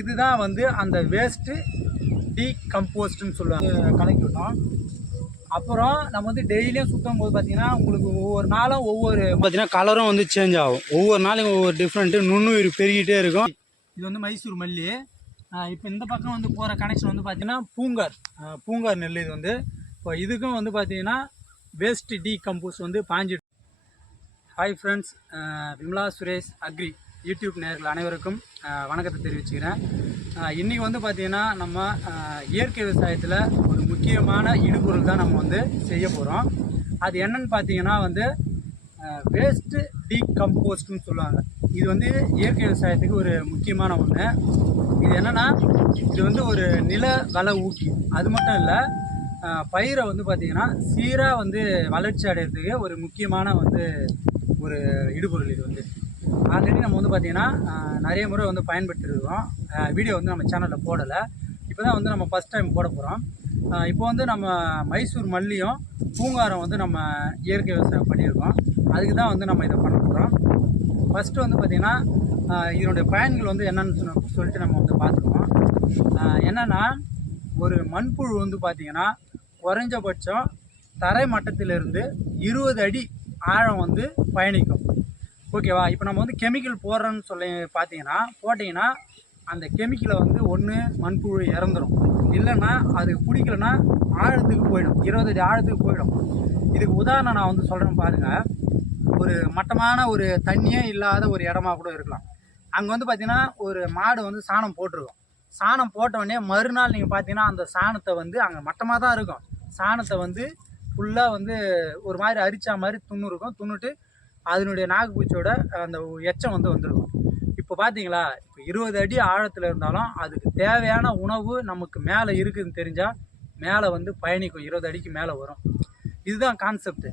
இதுதான் வந்து அந்த வேஸ்ட்டு டீகம்போஸ்ட்னு சொல்லுவாங்க. கலக்கி விட்டோம். அப்புறம் நம்ம வந்து டெய்லியும் சுற்றும் போது பார்த்தீங்கன்னா உங்களுக்கு ஒவ்வொரு நாளும் ஒவ்வொரு பார்த்தீங்கன்னா கலரும் வந்து சேஞ்ச் ஆகும். ஒவ்வொரு நாளையும் ஒவ்வொரு டிஃப்ரெண்ட்டு நுண்ணுயிர் பெருகிட்டே இருக்கும். இது வந்து மைசூர் மல்லி. இப்போ இந்த பக்கம் வந்து போகிற கனெக்ஷன் வந்து பார்த்தீங்கன்னா பூங்கார் நெல். இது வந்து இப்போ இதுக்கும் வந்து பார்த்தீங்கன்னா வேஸ்ட் டீகம்போஸ்ட் வந்து பாஞ்சிட்டு. Hi friends, Vimala Suresh agri YouTube நேயர்கள் அனைவருக்கும் வணக்கத்தை தெரிவிச்சுக்கிறேன். இன்றைக்கி வந்து பார்த்திங்கன்னா நம்ம இயற்கை விவசாயத்தில் ஒரு முக்கியமான இடுபொருள் தான் நம்ம வந்து செய்ய போகிறோம். அது என்னன்னு பார்த்தீங்கன்னா வந்து வேஸ்ட்டு டீகம்போஸ்ட்னு சொல்லுவாங்க. இது வந்து இயற்கை விவசாயத்துக்கு ஒரு முக்கியமான ஒன்று. இது என்னென்னா, இது வந்து ஒரு நில வள ஊக்கி. அது மட்டும் இல்லை, பயிரை வந்து பார்த்திங்கன்னா சீராக வந்து வளர்ச்சி அடைகிறதுக்கு ஒரு முக்கியமான வந்து ஒரு இடுபொருள். இது வந்து ஆல்ரெடி நம்ம வந்து பார்த்திங்கன்னா நிறைய முறை வந்து பயன்படுத்திருக்கோம். வீடியோ வந்து நம்ம சேனலில் போடலை. இப்போ தான் வந்து நம்ம ஃபஸ்ட் டைம் போட போகிறோம். இப்போ வந்து நம்ம மைசூர் மல்லியும் பூங்காரம் வந்து நம்ம இயற்கை விவசாயம் பண்ணியிருக்கோம். அதுக்கு தான் வந்து நம்ம இதை பண்ண போகிறோம். ஃபஸ்ட்டு வந்து பார்த்திங்கன்னா இதனுடைய பயன்கள் வந்து என்னென்னு சொல்லிட்டு நம்ம வந்து பார்த்துருவோம். என்னென்னா, ஒரு மண்புழு வந்து பார்த்திங்கன்னா குறைஞ்சபட்சம் தரை மட்டத்திலிருந்து 20 அடி ஆழம் வந்து பயணிக்கும். ஓகேவா? இப்போ நம்ம வந்து கெமிக்கல் போடுறோன்னு சொல்லி போட்டிங்கன்னா அந்த கெமிக்கலை வந்து ஒன்று மண்புழு இறந்துடும், இல்லைன்னா அது பிடிக்கலன்னா ஆழத்துக்கு போயிடும், 20 அடி ஆழத்துக்கு போயிடும். இதுக்கு உதாரணம் நான் வந்து சொல்கிறேன் பாருங்கள். ஒரு மட்டமான ஒரு தண்ணியே இல்லாத ஒரு இடமா கூட இருக்கலாம். அங்கே வந்து பார்த்திங்கன்னா ஒரு மாடு வந்து சாணம் போட்டிருக்கும். சாணம் போட்டவுடனே மறுநாள் நீங்கள் பார்த்தீங்கன்னா அந்த சாணத்தை வந்து அங்கே மட்டமாக தான் இருக்கும். சாணத்தை வந்து ஃபுல்லாக வந்து ஒரு மாதிரி அரிச்சா மாதிரி துண்ணுட்டு அதனுடைய நாக்குப்பூச்சியோட அந்த எச்சம் வந்து வந்துருக்கும். இப்போ பார்த்தீங்களா, இப்போ 20 அடி ஆழத்தில் இருந்தாலும் அதுக்கு தேவையான உணவு நமக்கு மேலே இருக்குதுன்னு தெரிஞ்சால் மேலே வந்து பயணிக்கும், 20 அடிக்கு மேலே வரும். இதுதான் கான்செப்ட்.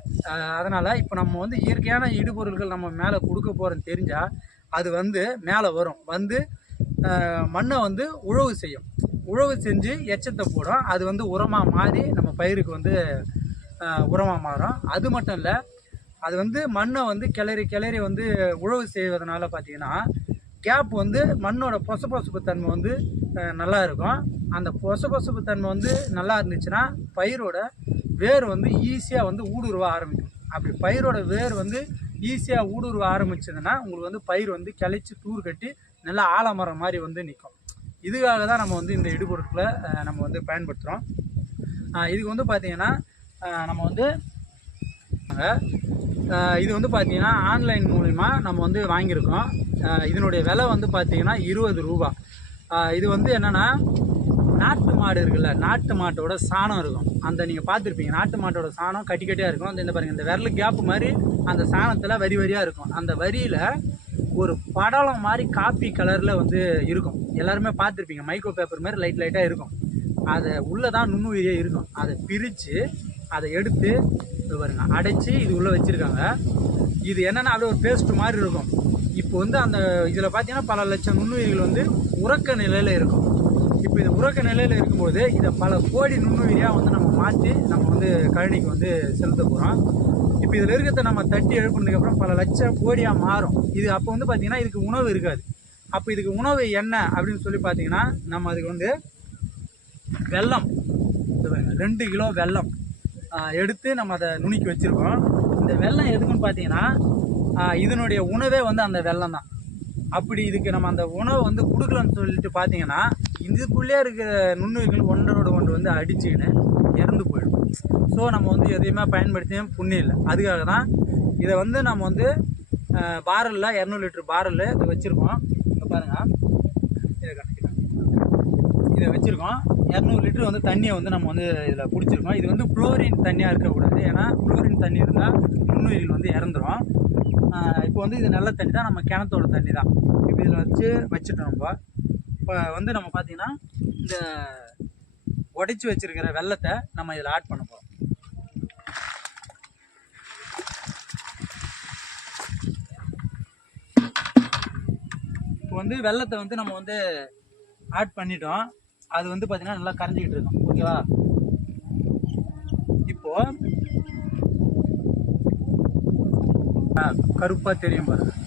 அதனால் இப்போ நம்ம வந்து இயற்கையான இடுபொருள்கள் நம்ம மேலே கொடுக்க போகிறோன்னு தெரிஞ்சால் அது வந்து மேலே வரும். வந்து மண்ணை வந்து உழவு செஞ்சு எச்சத்தை போடும். அது வந்து உரமாக மாறி நம்ம பயிருக்கு வந்து உரமாக மாறும். அது மட்டும் இல்லை, அது வந்து மண்ணை வந்து கிளறி வந்து உழவு செய்வதனால பார்த்திங்கன்னா கேப் வந்து மண்ணோட பொசப்பொசப்பு தன்மை வந்து நல்லா இருக்கும். அந்த பொசப்பொசப்பு தன்மை வந்து நல்லா இருந்துச்சுன்னா பயிரோட வேர் வந்து ஈஸியாக வந்து ஊடுருவ ஆரம்பிக்கும். அப்படி பயிரோட வேர் வந்து ஈஸியாக ஊடுருவ ஆரம்பிச்சதுன்னா உங்களுக்கு வந்து பயிர் வந்து கிளைச்சி தூர் கட்டி நல்லா ஆலமரம் மாதிரி வந்து நிற்கும். இதுக்காக தான் நம்ம வந்து இந்த இடுபொருட்களை நம்ம வந்து பயன்படுத்துகிறோம். இதுக்கு வந்து பார்த்திங்கன்னா நம்ம வந்து இது வந்து பார்த்திங்கன்னா ஆன்லைன் மூலிமா நம்ம வந்து வாங்கியிருக்கோம். இதனுடைய விலை வந்து பார்த்திங்கன்னா 20 ரூபா. இது வந்து என்னென்னா, நாட்டு மாடு இருக்குல்ல, நாட்டு மாட்டோட சாணம் இருக்கும். அந்த நீங்கள் பார்த்துருப்பீங்க, நாட்டு மாட்டோட சாணம் கட்டியாக இருக்கும். அந்த இந்த பாருங்கள், இந்த விரல் கேப்பு மாதிரி அந்த சாணத்தில் வரியாக இருக்கும். அந்த வரியில் ஒரு படலம் மாதிரி காப்பி கலரில் வந்து இருக்கும். எல்லாருமே பார்த்துருப்பீங்க, மைக்ரோ பேப்பர் மாதிரி லைட்டாக இருக்கும். அதை உள்ளே தான் நுண்ணுயிரியே இருக்கும். அதை பிரித்து அதை எடுத்து பாருங்க அடைச்சி இது உள்ளே வச்சுருக்காங்க. இது என்னென்னா அப்படியே ஒரு பேஸ்ட் மாதிரி இருக்கும். இப்போ வந்து அந்த இதில் பார்த்தீங்கன்னா பல லட்சம் நுண்ணுயிர்கள் வந்து உறக்க நிலையில் இருக்கும். இப்போ இது உறக்க நிலையில் இருக்கும்போது இதை பல கோடி நுண்ணுயிரியாக வந்து நம்ம மாற்றி நம்ம வந்து கழனிக்கு வந்து செலுத்த போகிறோம். இப்போ இதில் இருக்கிறத நம்ம தட்டி எழுப்புனதுக்கப்புறம் பல லட்சம் கோடியாக மாறும். இது அப்போ வந்து பார்த்திங்கன்னா இதுக்கு உணவு இருக்காது. அப்போ இதுக்கு உணவு என்ன அப்படின்னு சொல்லி பார்த்தீங்கன்னா, நம்ம அதுக்கு வந்து வெல்லம், 2 கிலோ வெல்லம் எடுத்து நம்ம அதை நுணுக்கி வச்சுருக்கோம். இந்த வெல்லம் எதுக்குன்னு பார்த்தீங்கன்னா இதனுடைய உணவே வந்து அந்த வெல்லம் தான். அப்படி இதுக்கு நம்ம அந்த உணவை வந்து கொடுக்கலன்னு சொல்லிட்டு பார்த்தீங்கன்னா இதுக்குள்ளே இருக்கிற நுண்ணுயிர்கள் ஒன்று வந்து அடிச்சுக்கின்னு இறந்து போயிடும். ஸோ நம்ம வந்து எதையுமே பயன்படுத்தியும் புண்ணியம் இல்லை. அதுக்காக தான் இதை வந்து நம்ம வந்து பாரலில் 200 லிட்டர் பாரலில் இதை வச்சுருக்கோம். இங்கே பாருங்கள், இதை வச்சுருக்கோம். 200 லிட்டர் வந்து தண்ணியை வந்து நம்ம வந்து இதில் பிடிச்சிருக்கோம். இது வந்து குளோரின் தண்ணியாக இருக்கக்கூடாது. ஏன்னா குளோரின் தண்ணி இருந்தால் நுண்ணுயிர்கள் வந்து இறந்துடும். இப்போ வந்து இது நல்ல தண்ணி தான், நம்ம கிணத்தோட தண்ணி தான். இப்போ இதில் வச்சுட்டோம். இப்போ வந்து நம்ம பார்த்திங்கன்னா இந்த உடைச்சி வச்சுருக்கிற வெல்லத்தை நம்ம இதில் ஆட் பண்ண போகிறோம். இப்போ வந்து வெல்லத்தை வந்து நம்ம வந்து ஆட் பண்ணிட்டோம். அது வந்து பார்த்திங்கன்னா நல்லா கரைஞ்சிக்கிட்டு இருக்கும். ஓகேவா? இப்போது கருப்பாக தெரியும் பாருங்கள்.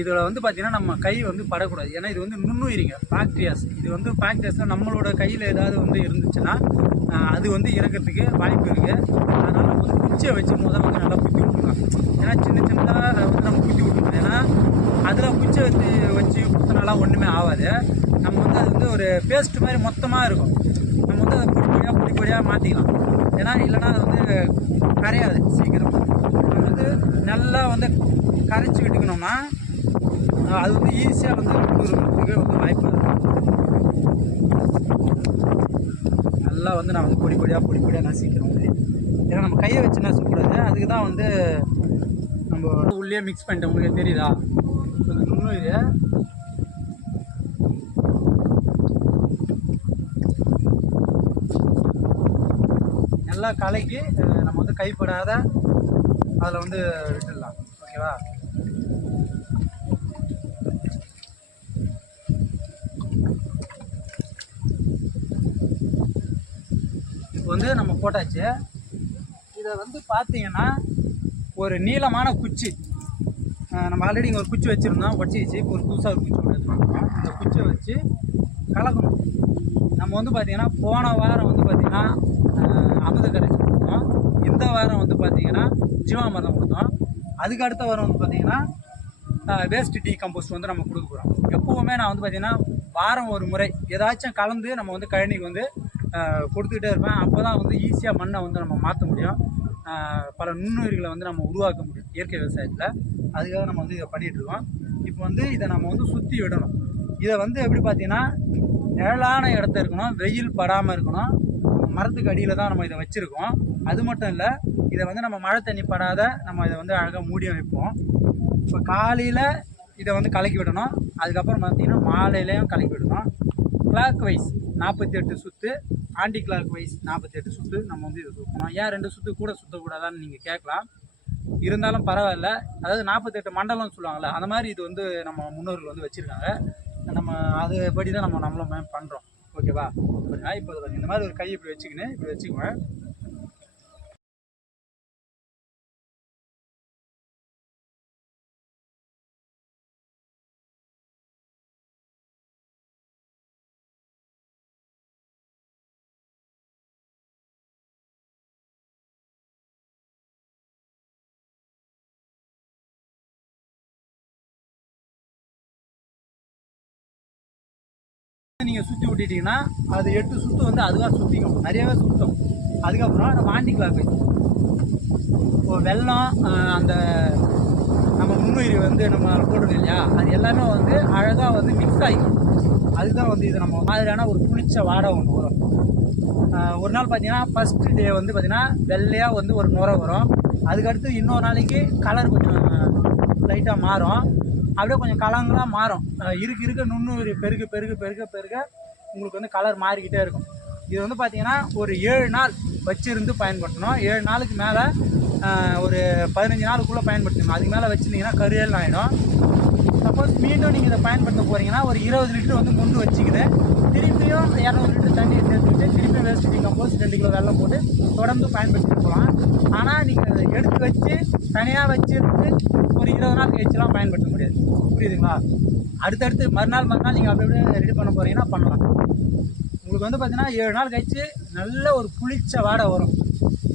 இதில் வந்து பார்த்திங்கன்னா நம்ம கை வந்து படக்கூடாது. ஏன்னா இது வந்து நுண்ணுயிரிங்க, பாக்டீரியாஸ். இது வந்து பாக்டீரியாஸில் நம்மளோட கையில் ஏதாவது வந்து இருந்துச்சுன்னா அது வந்து இறக்கிறதுக்கு வாய்ப்பு இருக்குது. அதனால் நம்ம வந்து குச்சியை வச்சு முதல்ல வந்து நல்லா குத்தி விட்டுக்கலாம். ஏன்னா சின்ன சின்னதாக வந்து நம்ம குத்தி விட்டுருக்கோம். ஏன்னா அதில் குச்சியை வச்சு குத்தினாலாம் ஒன்றுமே ஆகாது. நம்ம வந்து அது வந்து ஒரு பேஸ்ட் மாதிரி மொத்தமாக இருக்கும். நம்ம வந்து அதை பொடி பொடியாக மாற்றிக்கலாம். ஏன்னா இல்லைன்னா அது வந்து கரையாது சீக்கிரம். நம்ம வந்து நல்லா வந்து கரைச்சி விட்டுக்கணும்னா அது வந்து ஈஸியாக வந்து கொடுக்குறதுக்கு வந்து வாய்ப்பு இருக்குது. நல்லா வந்து நான் வந்து பொடி பொடியாக நசிக்கிறோம். ஏன்னா நம்ம கையை வச்சு நசிக்கக்கூடாது. அதுக்கு தான் வந்து நம்ம உள்ளே மிக்ஸ் பண்ணிட்டோம். உங்களுக்கு தெரியுதா? கொஞ்சம் நுண்ணுயிர் நல்லா கலக்கி நம்ம வந்து கைப்படாத அதில் வந்து விட்டுடலாம். ஓகேவா? இப்போ வந்து நம்ம போட்டாச்சு. இதை வந்து பார்த்தீங்கன்னா ஒரு நீளமான குச்சி, நம்ம ஆல்ரெடி இங்கே ஒரு குச்சி வச்சுருந்தோம், உடச்சிச்சு. இப்போ ஒரு புதுசாக ஒரு குச்சி ஒன்று எடுத்துருக்கோம். இந்த குச்சியை வச்சு கலக்கணும். நம்ம வந்து பார்த்திங்கன்னா போன வாரம் வந்து பார்த்திங்கன்னா அமுத கரைச்சி கொடுத்தோம். இந்த வாரம் வந்து பார்த்திங்கன்னா ஜீவாமிர்தம் கொடுத்தோம். அதுக்கு அடுத்த வாரம் வந்து பார்த்திங்கன்னா வேஸ்ட் டீகம்போஸ்ட் வந்து நம்ம கொடுக்க போகிறோம். எப்போவுமே நான் வந்து பார்த்திங்கன்னா வாரம் ஒரு முறை ஏதாச்சும் கலந்து நம்ம வந்து கழனிக்கு வந்து கொடுத்துக்கிட்டே இருப்பேன். அப்போ தான் வந்து ஈஸியாக மண்ணை வந்து நம்ம மாற்ற முடியும். பல நுண்ணுயிர்களை வந்து நம்ம உருவாக்க முடியும் இயற்கை விவசாயத்தில். அதுக்காக நம்ம வந்து இதை பண்ணிகிட்ருக்கோம். இப்போ வந்து இதை நம்ம வந்து சுற்றி விடணும். இதை வந்து எப்படி பார்த்திங்கன்னா நிழலான இடத்த இருக்கணும், வெயில் படாமல் இருக்கணும். மரத்துக்கு அடியில் தான் நம்ம இதை வச்சுருக்கோம். அது மட்டும் இல்லை, இதை வந்து நம்ம மழை தண்ணி படாத நம்ம இதை வந்து அழகாக மூடியும் வைப்போம். இப்போ காலையில் இதை வந்து கலக்கி விடணும். அதுக்கப்புறம் பார்த்திங்கன்னா மாலையிலையும் கலக்கி விடணும். கிளாக் வைஸ் 48 சுற்று, ஆன்டி கிளாக் வைஸ் 48 சுற்று நம்ம வந்து இதை சுற்றணும். ஏன் 2 சுற்று கூட சுற்றக்கூடாதான்னு நீங்கள் கேட்கலாம். இருந்தாலும் பரவாயில்ல. அதாவது 48 மண்டலம் சொல்லுவாங்கள்ல, அந்த மாதிரி இது வந்து நம்ம முன்னோர்கள் வந்து வச்சுருக்காங்க. நம்ம அதுபடி தான் நம்மளும் பண்ணுறோம். ஓகேவா? இப்போ இந்த மாதிரி ஒரு கை இப்படி வச்சுக்குவேன். நீங்கள் சுற்றி விட்டுட்டிங்கன்னா அது 8 சுற்று வந்து அதுவாக சுற்றிக்கும், நிறையவே சுற்றும். அதுக்கப்புறம் நம்ம ஆன்டி கிளாக் வைஸ் இப்போ வெள்ளம் அந்த நம்ம நுண்ணுயிரி வந்து நம்ம போடுறோம் இல்லையா, அது எல்லாமே வந்து அழகாக வந்து மிக்ஸ் ஆகிக்கும். அதுதான் வந்து இது நம்ம மாதிரியான ஒரு புளிச்ச வாடை ஒன்று வரும். ஒரு நாள் பார்த்தீங்கன்னா ஃபஸ்ட்டு டே வந்து பார்த்திங்கன்னா வெள்ளையாக வந்து ஒரு நுரை வரும். அதுக்கடுத்து இன்னொரு நாளைக்கு கலர் கொஞ்சம் லைட்டாக மாறும். அப்படியே கொஞ்சம் கலங்களாக மாறும். இருக்க நுண்ணுயிரி பெருக உங்களுக்கு வந்து கலர் மாறிக்கிட்டே இருக்கும். இது வந்து பார்த்திங்கன்னா ஒரு 7 நாள் வச்சுருந்து பயன்படுத்தணும். 7 நாளுக்கு மேலே ஒரு 15 நாளுக்குள்ளே பயன்படுத்தணும். அதுக்கு மேலே வச்சுருந்தீங்கன்னா கரியல் ஆகிடும். சப்போஸ் மீண்டும் நீங்கள் இதை பயன்படுத்த போகிறீங்கன்னா ஒரு 20 லிட்டர் வந்து முண்டு வச்சுக்கிது, திருப்பியும் 200 லிட்டர் தண்ணியை சேர்த்துக்கிட்டு திருப்பியும் வேஸ்ட் டீகம்போஸ்ட் 2 கிலோ வெல்லம் போட்டு தொடர்ந்து பயன்படுத்திட்டு போகலாம். ஆனால் நீங்கள் அதை எடுத்து வச்சு தனியாக வச்சுருந்து ஒரு 20 நாள் கழிச்சுலாம் பயன்படுத்த முடியாது. புரியுதுங்களா? அடுத்தடுத்து மறுநாள் நீங்கள் அப்படியே ரெடி பண்ண போகிறீங்கன்னா பண்ணலாம். உங்களுக்கு வந்து பார்த்தீங்கன்னா 7 நாள் கழிச்சு நல்ல ஒரு புளிச்ச வாடை வரும்.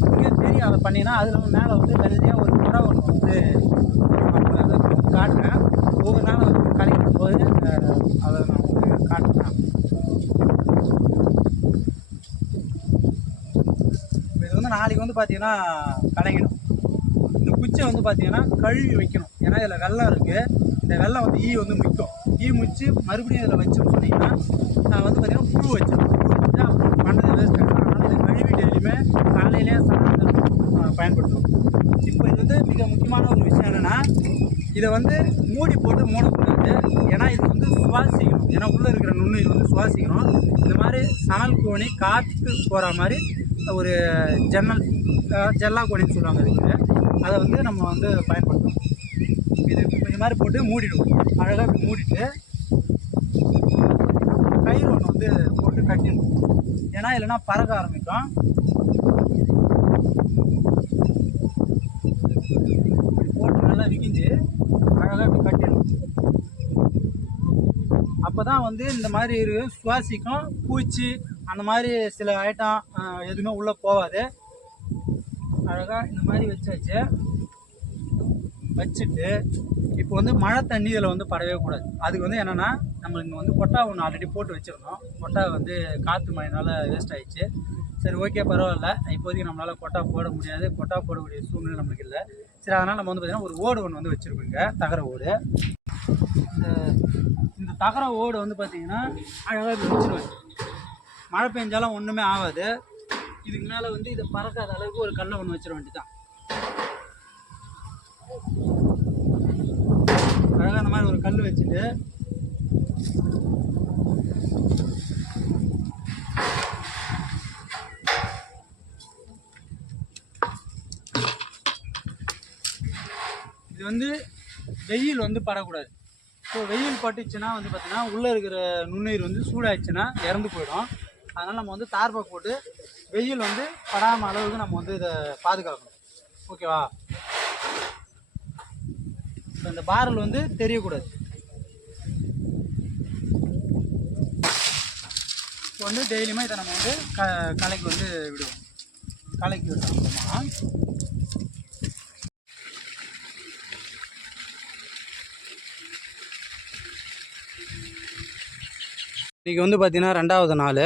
உங்களுக்கு தெரியும். அதை பண்ணிங்கன்னா அதில் மேலே வந்து வெள்ளையாக ஒரு முறை ஒன்று வந்து அதை காட்டுறேன். ஒவ்வொரு நாள் வந்து கலக்கும் போது அதை நான் உங்களுக்கு காட்டுறேன். இது வந்து நாளைக்கு வந்து பார்த்தீங்கன்னா கலங்கிடும். இந்த குச்சை வந்து பார்த்தீங்கன்னா கழுவி வைக்கணும். ஏன்னா இதில் வெள்ளம் இருக்குது. இந்த வெள்ளம் வந்து வந்து முக்கும். முச்சு மறுபடியும் இதில் வச்சு போனீங்கன்னா நான் வந்து பார்த்தீங்கன்னா புழு வச்சேன். அப்புறம் பண்ணது வேஸ்ட் ஆகிடும். அதனால் இதை கழுவி டெய்லியுமே காலையிலே சாயந்தரம் பயன்படுத்தணும். இப்போ இது வந்து மிக முக்கியமான ஒரு விஷயம் என்னென்னா, இதை வந்து மூடி போட்டு மூடக்கூடாது. ஏன்னா இது வந்து சுவாசிக்கணும். ஏன்னா உள்ளே இருக்கிற நுண்ணுயிர் வந்து சுவாசிக்கணும். இந்த மாதிரி சணல் கோணி காற்று போகிற மாதிரி ஒரு ஜல்லா கோணின்னு சொல்லுவாங்க இதுக்கு. அதை வந்து நம்ம வந்து பயன்படுத்தணும். இது மாதிரி போட்டு மூடிடுவோம். அழகாக இப்படி மூடிட்டு கயிறு ஒன்று வந்து போட்டு கட்டிடணும். ஏன்னா இல்லைன்னா பறக்க ஆரம்பிக்கும். போட்டு நல்லா விகிஞ்சு அழகாக இப்படி கட்டிடணும். அப்போ தான் வந்து இந்த மாதிரி சுவாசிக்கும், பூச்சி அந்த மாதிரி சில ஐட்டம் எதுவுமே உள்ளே போகாது. அழகாக இந்த மாதிரி வச்சுட்டு இப்போ வந்து மழை தண்ணி இதில் வந்து படவே கூடாது. அதுக்கு வந்து என்னென்னா, நம்ம இங்கே வந்து கொட்டா ஒன்று ஆல்ரெடி போட்டு வச்சுருந்தோம். கொட்டா வந்து காற்று மழைனால வேஸ்ட் ஆகிடுச்சு. சரி, ஓகே, பரவாயில்ல. இப்போதைக்கு நம்மளால் கொட்டா போட முடியாது, கொட்டா போடக்கூடிய சூழ்நிலை நம்மளுக்கு இல்லை. சரி, அதனால் நம்ம வந்து பார்த்திங்கன்னா ஒரு ஓடு ஒன்று வந்து வச்சுருக்கோங்க, தகர ஓடு. இந்த தகர ஓடு வந்து பார்த்திங்கன்னா அழகாக வச்சுருவேன். மழை பெஞ்சாலும் ஒன்றுமே ஆகாது. இதுக்கு மேலே வந்து இதை பறக்காத அளவுக்கு ஒரு கல்லை ஒன்று வச்சிட வேண்டியதான். அழகாக அந்த மாதிரி ஒரு கல் வச்சுட்டு இது வந்து வெயில் வந்து படக்கூடாது. ஸோ வெயில் பட்டுச்சுன்னா வந்து பார்த்திங்கன்னா உள்ளே இருக்கிற நுண்ணுயிர் வந்து சூடாகிடுச்சுன்னா இறந்து போயிடும். அதனால் நம்ம வந்து தார்பா போட்டு வெயில் வந்து படாமல் அளவுக்கு நம்ம வந்து இதை பாதுகாக்கணும். ஓகேவா? இப்போ இந்த பாரல் வந்து தெரியக்கூடாது. இப்போ வந்து டெய்லியுமே இதை நம்ம வந்து கலைக்கு வந்து விடுவோம். கலைக்கு விட்டோம். இன்றைக்கி வந்து பார்த்திங்கன்னா 2வது நாள்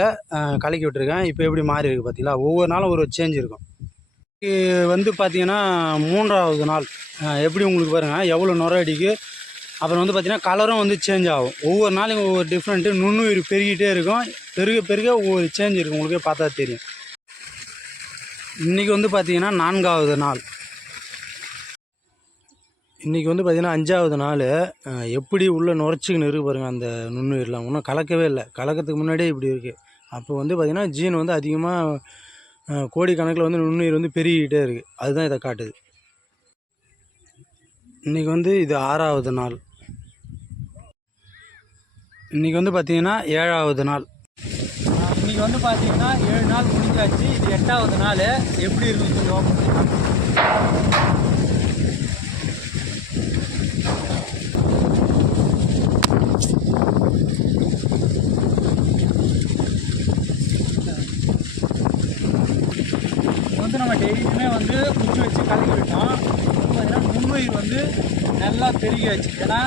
கலக்கி விட்டுருக்கேன். இப்போ எப்படி மாறி இருக்குது பார்த்தீங்களா? ஒவ்வொரு நாளும் ஒரு சேஞ்ச் இருக்கும். வந்து பார்த்திங்கன்னா 3வது நாள் எப்படி உங்களுக்கு பாருங்கள் எவ்வளோ நுரை அடிக்கு. அப்புறம் வந்து பார்த்திங்கன்னா கலரும் வந்து சேஞ்ச் ஆகும். ஒவ்வொரு நாளையும் ஒவ்வொரு டிஃப்ரெண்ட்டு. நுண்ணுயிர் பெருகிட்டே இருக்கும். பெருக ஒவ்வொரு சேஞ்ச் இருக்கும். உங்களுக்கே பார்த்தா தெரியும். இன்றைக்கி வந்து பார்த்திங்கன்னா 4வது நாள். இன்றைக்கி வந்து பார்த்திங்கன்னா 5வது நாள். எப்படி உள்ளே நுரைச்சிக்கின்னு இருக்குது பாருங்கள். அந்த நுண்ணுயிரெலாம் இன்னும் கலக்கவே இல்லை. கலக்கிறதுக்கு முன்னாடியே இப்படி இருக்குது. அப்போ வந்து பார்த்திங்கன்னா ஜீன் வந்து அதிகமாக கோடிக்கணக்கில் வந்து நுண்ணுயிர் வந்து பெருகிக்கிட்டே இருக்குது. அதுதான் இதை காட்டுது. இன்றைக்கி வந்து இது 6வது நாள். இன்றைக்கி வந்து பார்த்திங்கன்னா 7வது நாள். இன்றைக்கி வந்து பார்த்திங்கன்னா 7 நாள் முடிஞ்சாச்சு. இது 8வது நாள். எப்படி இருக்குன்னு சொல்லி ஓப்பன் பண்ணி வந்து நம்ம டெய்லியுமே வந்து குச்சி வச்சு கலக்கி விட்டோம். பார்த்திங்கன்னா நுண்ணுயிர் வந்து நல்லா பெருகியாச்சு. ஏன்னா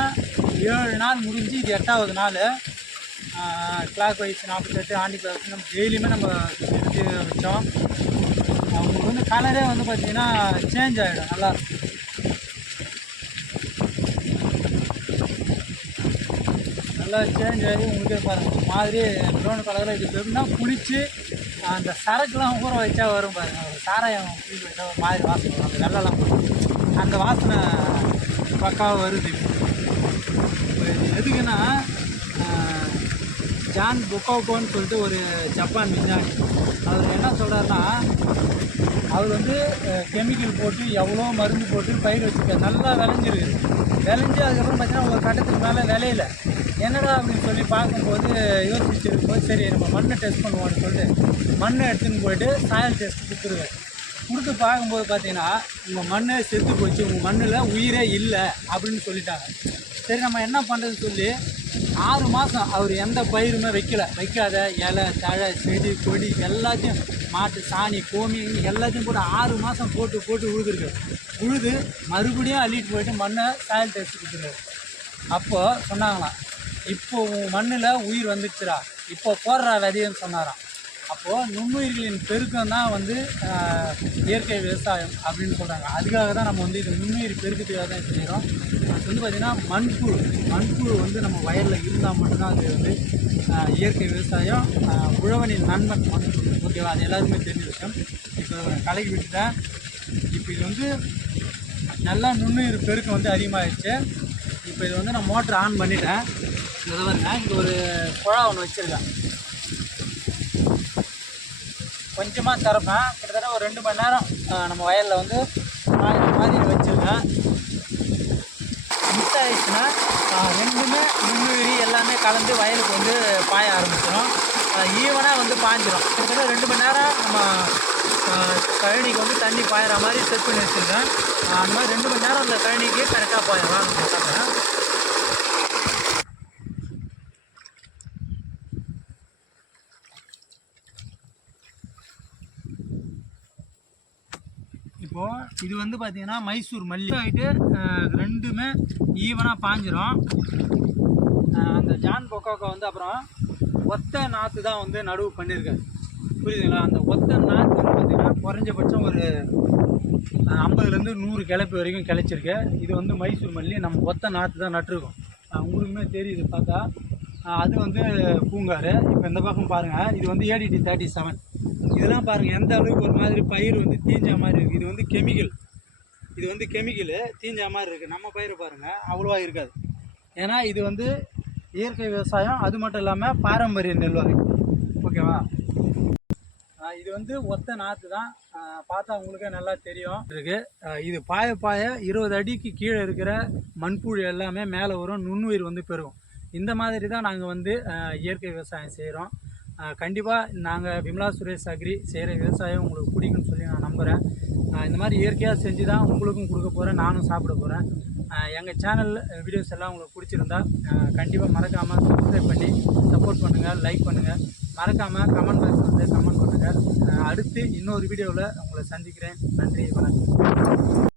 7 நாள் முடிஞ்சு இது 8வது நாள். கிளாக் வைஸ் 48 ஆண்டி கிளாஸ் நம்ம டெய்லியுமே நம்ம எடுத்து வச்சோம். அவங்களுக்கு வந்து கலரே வந்து பார்த்திங்கன்னா சேஞ்ச் ஆகிடும். நல்லாயிருக்கும். நல்லா சேஞ்ச் ஆகி உங்களுக்கே பாருங்கள் மாதிரி ப்ரௌன் கலரில். இது எப்படின்னா குளித்து அந்த சரக்குலாம் ஊற வச்சா வரும் பாருங்கள். ஒரு சாராயம் குளிக்க வச்சா ஒரு மாதிரி வாசனை வரும். அந்த வெள்ளெல்லாம் அந்த வாசனை பக்காவாக வருது. இப்போ இது எதுக்குன்னா, ஜான் புக்கோகோன்னு சொல்லிட்டு ஒரு ஜப்பான் விஞ்ஞானி, அவர் என்ன சொல்கிறாருன்னா, அவர் வந்து கெமிக்கல் போட்டு எவ்வளோ மருந்து போட்டு பயிர் வச்சுருக்காரு. நல்லா விளைஞ்சி அதுக்கப்புறம் பார்த்தீங்கன்னா ஒரு கட்டத்துக்கு மேலே விளையில. என்னடா அப்படின்னு சொல்லி பார்க்கும்போது யோசிச்சு இருக்கும்போது சரி நம்ம மண்ணை டெஸ்ட் பண்ணுவோம்னு சொல்லிட்டு மண்ணை எடுத்துன்னு போயிட்டு சாயல் டெஸ்ட் கொடுத்து பார்க்கும்போது பார்த்தீங்கன்னா உங்கள் மண்ணை செத்து போச்சு, உங்கள் மண்ணில் உயிரே இல்லை அப்படின்னு சொல்லிட்டாங்க. சரி நம்ம என்ன பண்ணுறதுன்னு சொல்லி 6 மாதம் அவர் எந்த பயிருமே வைக்காத இலை தழை செடி கொடி எல்லாத்தையும் மாட்டு சாணி கோமி எல்லாத்தையும் போட்டு 6 மாதம் போட்டு உழுது மறுபடியும் அள்ளிட்டு போயிட்டு மண்ணை சாயல் டெஸ்ட் கொடுத்துருக்காரு. அப்போது சொன்னாங்களாம், இப்போ உன் மண்ணில் உயிர் வந்துடுச்சுடா, இப்போ போடுறா விதைன்னு சொன்னாராம். அப்போது நுண்ணுயிர்களின் பெருக்கம் தான் வந்து இயற்கை விவசாயம் அப்படின்னு சொல்கிறாங்க. அதுக்காக தான் நம்ம வந்து இது நுண்ணுயிர் பெருக்கத்துக்காக தான் செய்கிறோம். அது வந்து பார்த்திங்கன்னா மண்புழு வந்து நம்ம வயலில் இருந்தால் மட்டும்தான் அது வந்து இயற்கை விவசாயம். உழவனின் நண்பன் மண்புழு. ஓகேவா? அது எல்லாருக்குமே தெரிஞ்ச விஷயம். இப்போ கலக்கி விட்டுட்டேன். இப்போ இது வந்து நல்லா நுண்ணுயிர் பெருக்கம் வந்து அதிகமாகிடுச்சு. இப்போ இது வந்து நான் மோட்டர் ஆன் பண்ணிட்டேன். இதை பாருங்க, இங்கே ஒரு குழா ஒன்று வச்சுருக்கேன். கொஞ்சமாக திறப்பேன். கிட்டத்தட்ட ஒரு 2 மணி நேரம் நம்ம வயலில் வந்து மாதிரி வச்சுருக்கேன். மிஸ் ஆகிடுச்சுன்னா ரெண்டுமே நுண்ணுயிரி எல்லாமே கலந்து வயலுக்கு வந்து பாய ஆரம்பிச்சிடும். ஈவனாக வந்து பாய்ஞ்சிடும். கிட்டத்தட்ட 2 மணி நேரம் நம்ம கழனிக்கு வந்து தண்ணி பாயிற மாதிரி செட் பண்ணி வச்சுருக்கேன். அந்த மாதிரி 2 மணி நேரம் அந்த கழனிக்கு கரெக்டாக பாயிடலாம். நான் பார்க்குறேன். இப்போது இது வந்து பார்த்திங்கன்னா மைசூர் மல்லி ஆகிட்டு ரெண்டுமே ஈவனாக பாஞ்சிரும். அந்த ஜான் பொக்காக்கா வந்து அப்புறம் ஒத்த நாற்று தான் வந்து நடுவு பண்ணியிருக்காரு, புரியுதுங்களா? அந்த ஒத்த நாற்று வந்து பார்த்திங்கன்னா குறைஞ்சபட்சம் ஒரு 50லேருந்து 100 கிளப்பு வரைக்கும் கிளச்சிருக்கு. இது வந்து மைசூர் மல்லி நம்ம ஒத்த நாற்று தான் நட்டுருக்கோம். உங்களுக்குமே தெரியுது பார்த்தா. அது வந்து பூங்காறு. இப்போ இந்த பக்கம் பாருங்கள், இது வந்து ADT 37. இதெல்லாம் பாருங்கள் எந்த அளவுக்கு ஒரு மாதிரி பயிர் வந்து தீஞ்ச மாதிரி இருக்குது. இது வந்து கெமிக்கல், இது வந்து கெமிக்கலு தீஞ்ச மாதிரி இருக்குது. நம்ம பயிர் பாருங்கள் அவ்வளோவா இருக்காது. ஏன்னா இது வந்து இயற்கை விவசாயம், அது மட்டும் இல்லாமல் பாரம்பரிய நெல் வகை. ஓகேவா? இது வந்து ஒத்த நாற்று தான், பார்த்தா உங்களுக்கே நல்லா தெரியும் இருக்குது. இது பாய பாய 20 அடிக்கு கீழே இருக்கிற மண்புழு எல்லாமே மேலே வரும், நுண்ணுயிர் வந்து பெருகும். இந்த மாதிரி தான் நாங்கள் வந்து இயற்கை விவசாயம் செய்கிறோம். கண்டிப்பாக நாங்கள் விமலா சுரேஷ் அக்ரி செய்கிற விவசாயம் உங்களுக்கு பிடிக்கும்னு சொல்லி நான் நம்புகிறேன். இந்த மாதிரி இயற்கையாக செஞ்சு தான் உங்களுக்கும் கொடுக்க போகிறேன், நானும் சாப்பிட போகிறேன். எங்கள் சேனல் வீடியோஸ் எல்லாம் உங்களுக்கு பிடிச்சிருந்தா கண்டிப்பாக மறக்காமல் சப்ஸ்கிரைப் பண்ணி சப்போர்ட் பண்ணுங்கள், லைக் பண்ணுங்கள். மறக்காமல் கமெண்ட் பாக்ஸ் வந்து கமெண்ட் பண்ணுங்கள். அடுத்து இன்னொரு வீடியோவில் உங்களை சந்திக்கிறேன். நன்றி, வணக்கம்.